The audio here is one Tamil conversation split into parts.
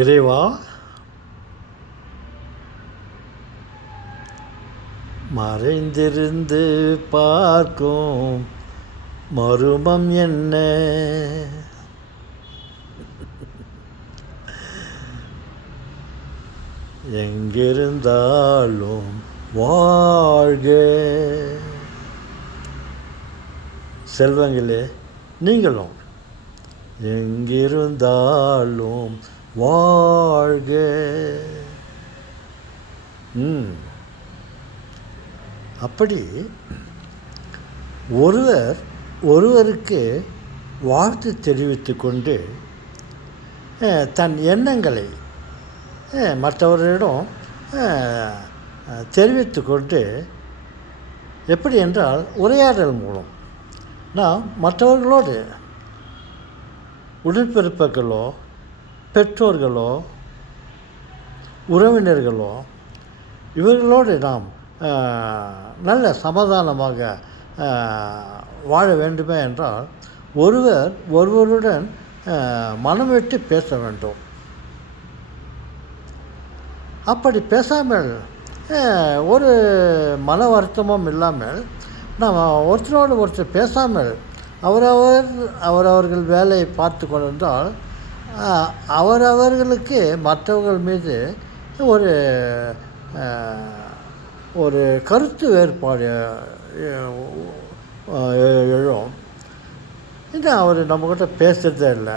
இறைவா, மறைந்திருந்து பார்க்கும் மருமம் என்ன? எங்கிருந்தாலும் வாழ்க. செல்வங்களே, நீங்களும் எங்கிருந்தாலும் வாழ்க. அப்படி ஒருவர் ஒருவருக்கு வாழ்த்து தெரிவித்து கொண்டு தன் எண்ணங்களை மற்றவர்களிடம் தெரிவித்து கொண்டு, எப்படி என்றால் உரையாடல் மூலம் நாம் மற்றவர்களோடு, உடன்பிறப்புகளோ பெற்றோர்களோ உறவினர்களோ இவர்களோடு நாம் நல்ல சமாதானமாக வாழ வேண்டுமே என்றால் ஒருவர் ஒருவருடன் மனம் விட்டு பேச வேண்டும். அப்படி பேசாமல் ஒரு மன வருத்தமும் இல்லாமல் நாம் ஒருத்தரோடு ஒருத்தர் பேசாமல் அவரவர்கள் வேலையை பார்த்து கொண்டிருந்தால் அவரவர்களுக்கு மற்றவர்கள் மீது ஒரு கருத்து வேறுபாடு எழும். இன்னும் அவர் நம்மக்கிட்ட பேசுகிறதே இல்லை,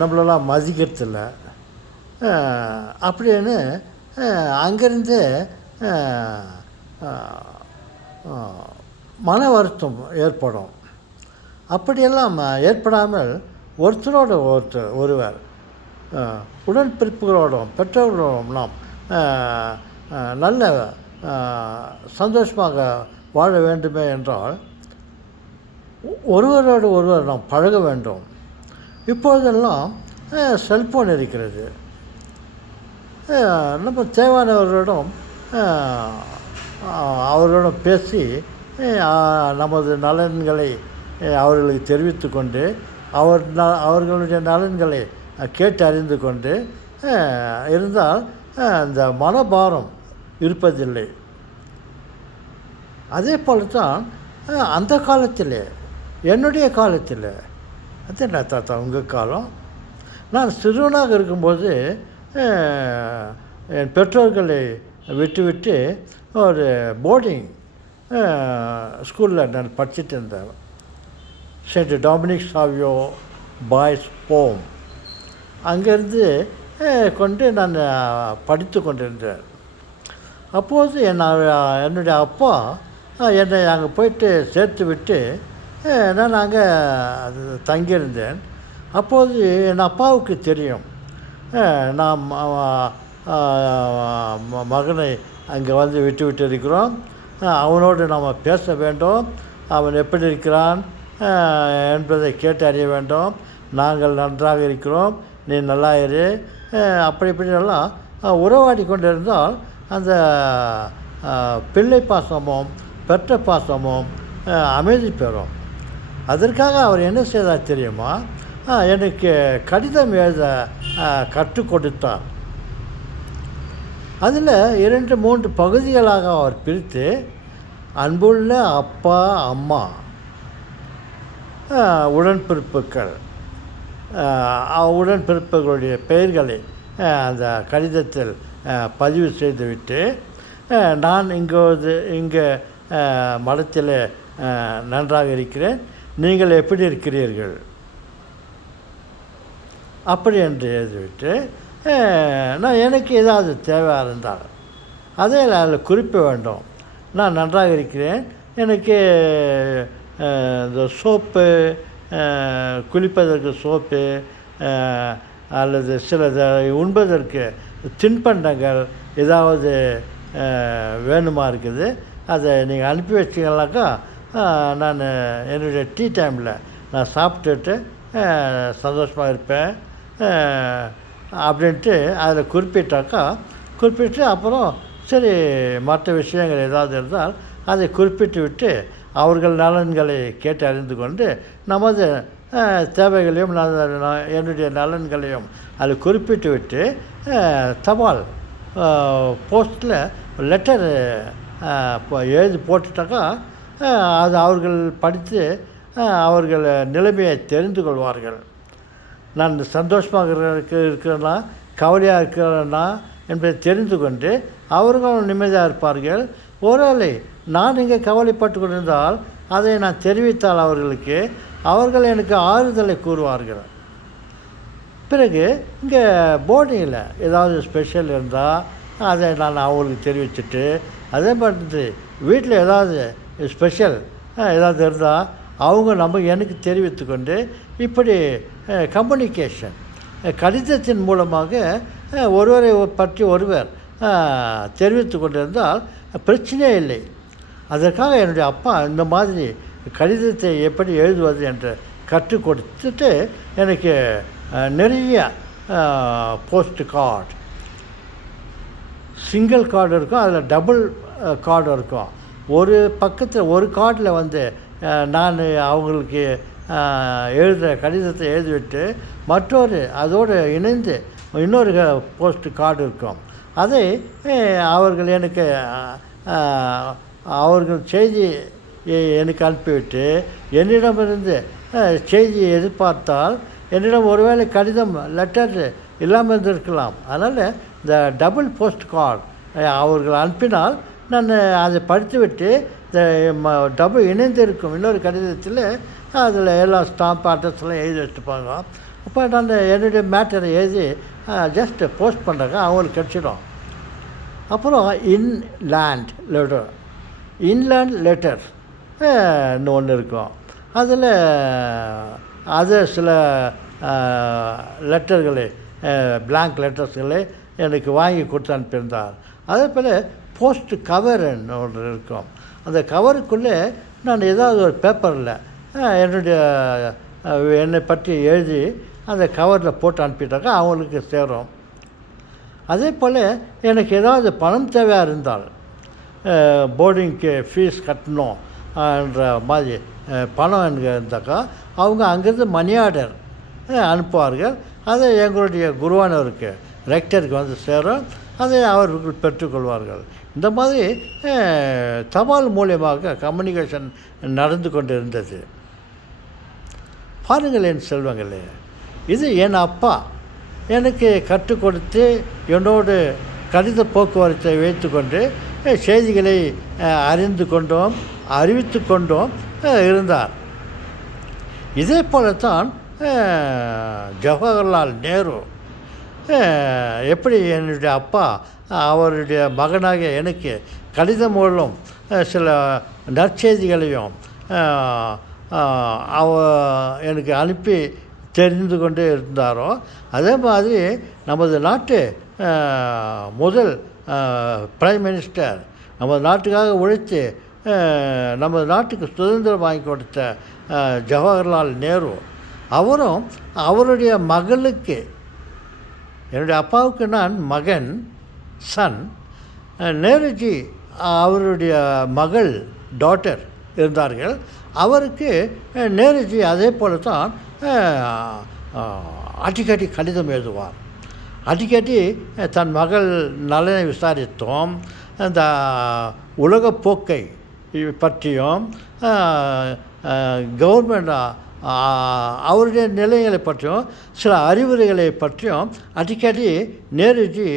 நம்மளெல்லாம் மதிக்கிறதில்ல அப்படின்னு அங்கேருந்து மன வருத்தம் ஏற்படும். அப்படியெல்லாம் ஏற்படாமல் ஒருத்தரோடு ஒருவர் உடன்பிறப்புகளோடும் பெற்றோர்களோடும் நாம் நல்ல சந்தோஷமாக வாழ வேண்டுமே என்றால் ஒருவரோடு ஒருவர் நாம் பழக வேண்டும். இப்பொழுதெல்லாம் செல்ஃபோன் இருக்கிறது. நம்ம தேவையானவர்களிடம் அவர்களிடம் பேசி நமது நலன்களை அவர்களுக்கு தெரிவித்து கொண்டு அவர்களுடைய நலன்களை கேட்டு அறிந்து கொண்டு இருந்தால் அந்த மனபாரம் இருப்பதில்லை. அதே போல தான் அந்த காலத்தில், என்னுடைய காலத்தில், அது என்ன தாத்தா உங்கள் காலம், நான் சிறுவனாக இருக்கும்போது என் பெற்றோர்களை விட்டு ஒரு போர்டிங் ஸ்கூலில் நான் படிச்சுட்டு இருந்தேன். Saint Dominic Savio boys home. அங்கேருந்து கொண்டு நான் படித்து கொண்டிருந்தேன். அப்போது என்னுடைய அப்பா என்னை அங்கே போயிட்டு சேர்த்து விட்டு நான் அங்கே தங்கியிருந்தேன். அப்போது என் அப்பாவுக்கு தெரியும் நாம் மகனை அங்கே வந்து விட்டு இருக்கிறோம், அவனோடு நாம் பேச வேண்டும், அவன் எப்படி இருக்கிறான் என்பதை கேட்டு அறிய வேண்டும், நாங்கள் நன்றாக இருக்கிறோம், நீ நல்லா இரு, அப்படி இப்படியெல்லாம் உறவாடி கொண்டிருந்தால் அந்த பிள்ளை பாசமும் பெற்ற பாசமும் அமைதி பெறும். அதற்காக அவர் என்ன செய்தார் தெரியுமா? எனக்கு கடிதம் எழுத கற்றுக் கொடுத்தார். அதில் 2-3 பகுதிகளாக அவர் பிரித்து, அன்புள்ள அப்பா அம்மா, உடன்பிறப்புகள், உடன்பிறப்புகளுடைய பெயர்களை அந்த கடிதத்தில் பதிவு செய்துவிட்டு, நான் இங்கே மடத்தில் நன்றாக இருக்கிறேன், நீங்கள் எப்படி இருக்கிறீர்கள் அப்படி என்று எழுதிவிட்டு, நான் எனக்கு ஏதாவது தேவையாக இருந்தால் அதே அதில் குறிப்பிட வேண்டும். நான் நன்றாக இருக்கிறேன், எனக்கு இந்த சோப்பு, குளிப்பதற்கு சோப்பு அல்லது சில உண்பதற்கு தின்பண்டங்கள் ஏதாவது வேணுமா இருக்குது, அதை நீங்கள் அனுப்பி வச்சிங்கனாக்கா நான் என்னுடைய டீ டைமில் நான் சாப்பிட்டுட்டு சந்தோஷமாக இருப்பேன் அப்படின்ட்டு அதில் குறிப்பிட்டு அப்புறம் சரி மற்ற விஷயங்கள் ஏதாவது இருந்தால் அதை குறிப்பிட்டு விட்டு அவர்கள் நலன்களை கேட்டு அறிந்து கொண்டு நமது தேவைகளையும் நான் என்னுடைய நலன்களையும் அதில் குறிப்பிட்டு விட்டு தபால் போஸ்ட்டில் லெட்டர் எழுதி போட்டுட்டாக்கா அது அவர்கள் படித்து அவர்கள் நிலைமையை தெரிந்து கொள்வார்கள். நான் சந்தோஷமாக இருக்கிறேன்னா கவலையாக இருக்கிறேன்னா என்பதை தெரிந்து கொண்டு அவர்களும் நிம்மதியாக இருப்பார்கள். ஒருவேளை நான் இங்கே கவலைப்பட்டு கொண்டிருந்தால் அதை நான் தெரிவித்தால் அவர்கள் எனக்கு ஆறுதலை கூறுவார்கள். பிறகு இங்கே போர்டிங்கில் ஏதாவது ஸ்பெஷல் இருந்தால் அதை நான் அவங்களுக்கு தெரிவிச்சுட்டு, அதே மாதிரி வீட்டில் ஏதாவது ஸ்பெஷல் ஏதாவது இருந்தால் அவங்க எனக்கு தெரிவித்து கொண்டு இப்படி கம்யூனிகேஷன் கடிதத்தின் மூலமாக ஒருவரை பற்றி ஒருவர் தெரிவித்து கொண்டிருந்தால் பிரச்சனையே இல்லை. அதற்காக என்னுடைய அப்பா இந்த மாதிரி கடிதத்தை எப்படி எழுதுவது என்று கற்றுக் கொடுத்துட்டு எனக்கு நிறைய போஸ்ட் கார்டு, சிங்கிள் கார்டு இருக்கும், அதில் டபுள் கார்டு இருக்கும். ஒரு பக்கத்தில் ஒரு கார்டில் நான் அவங்களுக்கு எழுதுகிற கடிதத்தை எழுதிவிட்டு மற்றொரு அதோடு இணைந்து இன்னொரு போஸ்ட் கார்டு இருக்கும். அதை அவர்கள் எனக்கு அவர்கள் செய்தி எனக்கு அனுப்பிவிட்டு என்னிடமிருந்து செய்தியை எதிர்பார்த்தால் என்னிடம் ஒருவேளை கடிதம் லெட்டர் இல்லாமல் இருந்திருக்கலாம். அதனால் இந்த டபுள் போஸ்ட் கார்டு அவர்கள் அனுப்பினால் நான் அதை படித்துவிட்டு இந்த டபுள் இணைந்திருக்கும் இன்னொரு கடிதத்தில் அதில் எல்லாம் ஸ்டாம்ப் அட்ரஸ்லாம் எழுதி வச்சுப்பாங்க. அப்போ நான் என்னுடைய மேட்டரை எழுதி ஜஸ்ட்டு போஸ்ட் பண்ணுறாங்க, அவங்களுக்கு கிடச்சிடும். அப்புறம் இன்லேண்ட் லெட்டர் ஒன்று இருக்கும். அதில் அது சில லெட்டர்களை பிளாங்க் லெட்டர்ஸ்களை எனக்கு வாங்கி கொடுத்து அனுப்பியிருந்தார். அதே போல் போஸ்ட் கவர்ன்னு ஒன்று இருக்கும். அந்த கவருக்குள்ளே நான் ஏதாவது ஒரு பேப்பரில் என்னை பற்றி எழுதி அந்த கவரில் போட்டு அனுப்பிட்டாக்கா அவங்களுக்கு சேரும். அதே போல் எனக்கு ஏதாவது பணம் தேவையாக இருந்தால் போர்டிங்க்கு ஃபீஸ் கட்டணும் என்ற மாதிரி பணம் எனக்கு இருந்தாக்கா அவங்க அங்கேருந்து மணி ஆர்டர் அனுப்புவார்கள். அதை எங்களுடைய குருவானவருக்கு ரெக்டருக்கு சேரும். அதை அவர்கள் பெற்றுக்கொள்வார்கள். இந்த மாதிரி தபால் மூலியமாக கம்யூனிகேஷன் நடந்து கொண்டு இருந்தது. பாருங்கள் என் செல்வங்களே, இது என் அப்பா எனக்கு கற்றுக் கொடுத்து என்னோடு கடித போக்குவரத்தை வைத்து கொண்டு செய்திகளை அறிந்து கொண்டோம், அறிவித்து கொண்டோம் இருந்தார். இதே போலத்தான் ஜவஹர்லால் நேரு எப்படி என்னுடைய அப்பா அவருடைய மகனாக எனக்கு கடிதம் மூலம் சில நற்செய்திகளையும் எனக்கு அனுப்பி தெரிந்து கொண்டு இருந்தாரோ, அதே மாதிரி நமது நாட்டு முதல் பிரைம் மினிஸ்டர் நமது நாட்டுக்காக உழைத்து நமது நாட்டுக்கு சுதந்திரம் வாங்கி கொடுத்த ஜவஹர்லால் நேரு அவரும் அவருடைய மகளுக்கு, என்னுடைய அப்பாவுக்கு நான் மகன் சன், நேருஜி அவருடைய மகள் டாட்டர் இருந்தார்கள். அவருக்கு நேருஜி அதே போல தான் அடிக்கடி கடிதம் எழுதுவார். அடிக்கடி தன் மகள் நலனை விசாரித்தோம், இந்த உலகப்போக்கை பற்றியும் கவர்மெண்ட் அவருடைய நிலைகளை பற்றியும் சில அறிவுரைகளை பற்றியும் அடிக்கடி நேருஜி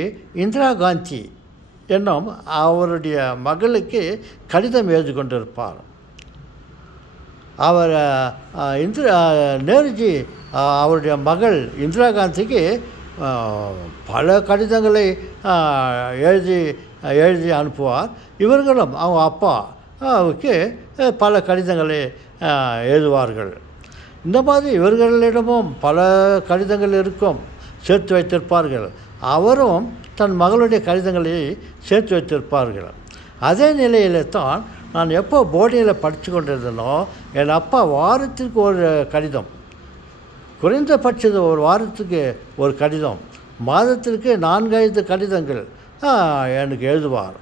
இந்திரா காந்தி என்னும் அவருடைய மகளுக்கு கடிதம் எழுதி கொண்டிருப்பார். அவர் நேருஜி அவருடைய மகள் இந்திரா காந்திக்கு பல கடிதங்களை எழுதி அனுப்புவார். இவர்களும் அவங்க அப்பாவுக்கு பல கடிதங்களை எழுதுவார்கள். இந்த மாதிரி இவர்களிடமும் பல கடிதங்கள் இருக்கும், சேர்த்து வைத்திருப்பார்கள். அவரும் தன் மகளுடைய கடிதங்களை சேர்த்து வைத்திருப்பார்கள். அதே நிலையில் தான் நான் எப்போ போர்டிங்கில் படித்து கொண்டிருந்தனோ என் அப்பா வாரத்திற்கு ஒரு கடிதம், குறைந்தபட்சது ஒரு வாரத்துக்கு ஒரு கடிதம், மாதத்திற்கு 4-5 கடிதங்கள் எனக்கு எழுதுவார்.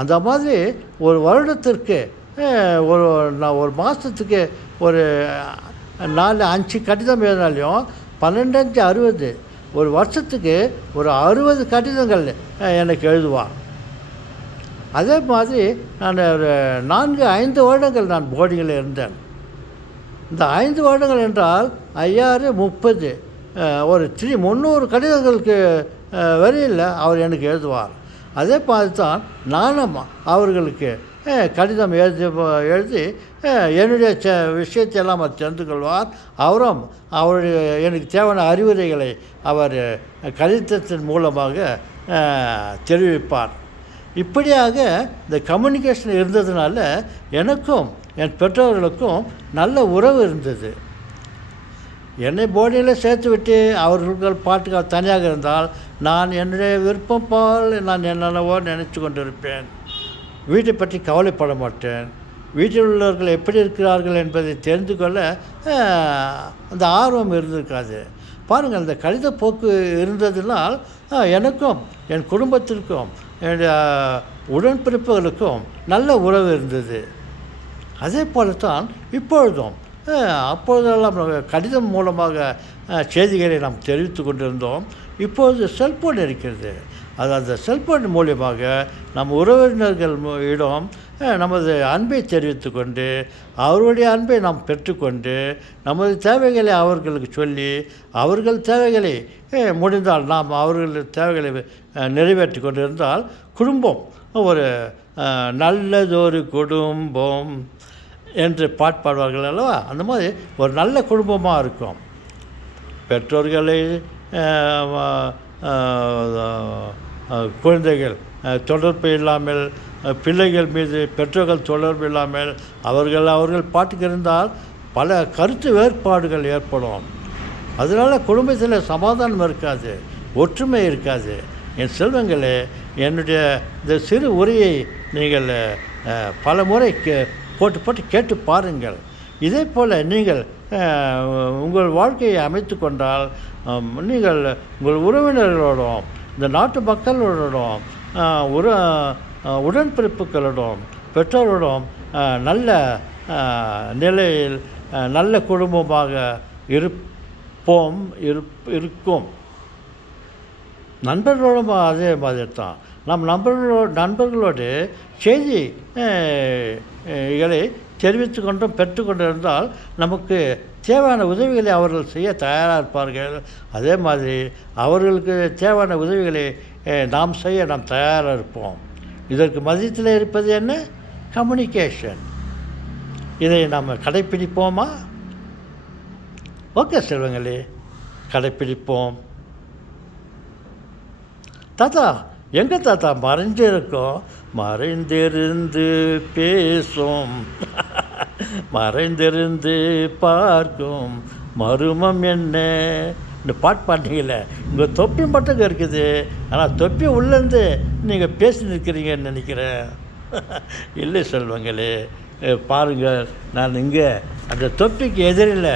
அந்த மாதிரி ஒரு வருடத்திற்கு ஒரு மாதத்துக்கு ஒரு 5 கடிதம் எழுதினாலையும் 12 60 ஒரு வருஷத்துக்கு ஒரு 60 கடிதங்கள் எனக்கு எழுதுவான். அதே மாதிரி நான் ஒரு 4-5 வருடங்கள் நான் போர்டிங்கில் இருந்தேன். இந்த 5 வருடங்கள் என்றால் 5 30 ஒரு 300 கடிதங்களுக்கு வரையில் அவர் எனக்கு எழுதுவார். அதே மாதிரி தான் நானும் அவர்களுக்கு கடிதம் எழுதி என்னுடைய விஷயத்தை எல்லாம் அவர் தெரிந்து கொள்வார். அவரும் அவருடைய எனக்கு தேவையான அறிவுரைகளை அவர் கடிதத்தின் மூலமாக தெரிவிப்பார். இப்படியாக இந்த கம்யூனிகேஷன் இருந்ததுனால எனக்கும் என் பெற்றோர்களுக்கும் நல்ல உறவு இருந்தது. என்னை போர்டிங்கில் சேர்த்து விட்டு அவர்கள் பாட்டுக்கு தனியாக இருந்தால் நான் என்னுடைய விருப்பம் போல் நான் என்னென்னவோ நினச்சி கொண்டிருப்பேன். வீட்டை பற்றி கவலைப்பட மாட்டேன். வீட்டில் உள்ளவர்கள் எப்படி இருக்கிறார்கள் என்பதை தெரிந்து கொள்ள அந்த ஆர்வம் இருந்திருக்காது. பாருங்கள், அந்த கடித போக்கு இருந்ததினால் எனக்கும் என் குடும்பத்திற்கும் என்னுடைய உடன்பிறப்புகளுக்கும் நல்ல உறவு இருந்தது. அதே போல தான் இப்பொழுதும் அப்பொழுதெல்லாம் கடிதம் மூலமாக செய்திகளை நாம் தெரிவித்து கொண்டிருந்தோம். இப்பொழுது செல்ஃபோன் இருக்கிறது. அந்த செல்ஃபோன் மூலியமாக நம் உறவினர்கள் இடம் நமது அன்பை தெரிவித்து கொண்டு அவருடைய அன்பை நாம் பெற்றுக்கொண்டு நமது தேவைகளை அவர்களுக்கு சொல்லி அவர்கள் தேவைகளை முடிந்தால் நாம் அவர்கள் தேவைகளை நிறைவேற்றி கொண்டிருந்தால் குடும்பம் ஒரு நல்லதொரு குடும்பம் என்று பாடுவார்கள் அல்லவா? அந்த மாதிரி ஒரு நல்ல குடும்பமாக இருக்கும். பெற்றோர்களை குழந்தைகள் தொடர்பு இல்லாமல், பிள்ளைகள் மீது பெற்றோர்கள் தொடர்பு இல்லாமல் அவர்கள் பாட்டுக்கு இருந்தால் பல கருத்து வேறுபாடுகள் ஏற்படும். அதனால் குடும்பத்தில் சமாதானம் இருக்காது, ஒற்றுமை இருக்காது. என் செல்வங்களே, என்னுடைய இந்த சிறு உரையை நீங்கள் பல முறை போட்டு கேட்டு பாருங்கள். இதே போல் நீங்கள் உங்கள் வாழ்க்கையை அமைத்து கொண்டால் நீங்கள் உங்கள் உறவினர்களோடும் இந்த நாட்டு மக்களோடும் உடன்பிறப்புகளோடும் பெற்றோரோடும் நல்ல நிலையில் நல்ல குடும்பமாக இருக்கும். நண்பர்களோடும் அதே மாதிரி தான். நம் நண்பர்களோடு செய்திகளை தெரிவித்து கொண்டும் பெற்றுக்கொண்டு இருந்தால் நமக்கு தேவையான உதவிகளை அவர்கள் செய்ய தயாராக இருப்பார்கள். அதே மாதிரி அவர்களுக்கு தேவையான உதவிகளை நாம் செய்ய நாம் தயாராக இருப்போம். இதற்கு மதியத்தில் இருப்பது என்ன? கம்யூனிகேஷன். இதை நாம் கடைப்பிடிப்போமா? ஓகே செல்வங்களே, கடைப்பிடிப்போம். தாத்தா, எங்கே தாத்தா மறைஞ்சிருக்கோம்? மறைந்திருந்து பேசும், மறைந்திருந்து பார்க்கும் மருமம் என்ன? இந்த பாட்டு பாட்டீங்களே, உங்கள் தொப்பி மட்டும் இருக்குது, ஆனால் தொப்பி உள்ளேருந்து நீங்கள் பேசி நிற்கிறீங்கன்னு நினைக்கிறேன். இல்லை செல்வங்களே, பாருங்கள், நான் இங்கே அந்த தொப்பிக்கு எதிரில்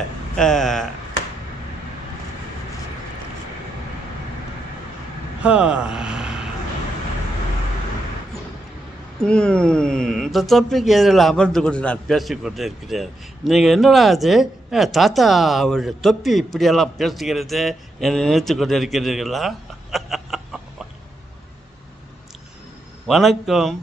இந்த தொப்பிக்கு எதிரில் அமர்ந்து கொண்டு நான் பேசிக்கொண்டு இருக்கிறேன். நீங்கள் என்னடா அது தாத்தா அவருடைய தொப்பி இப்படியெல்லாம் பேசுகிறது என்னை நினைத்து கொண்டு இருக்கிறீர்களா? வணக்கம்.